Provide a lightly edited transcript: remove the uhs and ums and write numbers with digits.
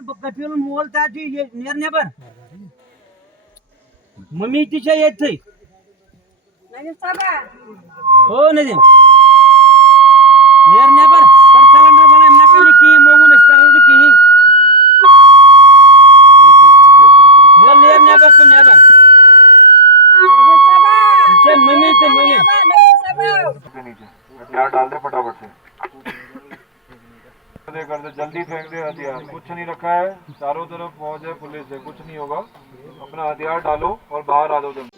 कपिल मोलता जी नेर neighbour mummy तिच्या येत थई नदीम साबा हो नदीम नेर नेबर कर सिलेंडर मला नका मी की मोमून करू की मोल नेर नेबर को नेबर नदीम साबा तुझे मम्मी ते मम्मी नदीम साबा के नीचे हथियार डाल दे फटाफट से कर दे जल्दी फेंक दे हथियार कुछ नहीं रखा है चारों तरफ फौज है पुलिस है कुछ नहीं होगा अपना हथियार डालो और बाहर आ दो तुम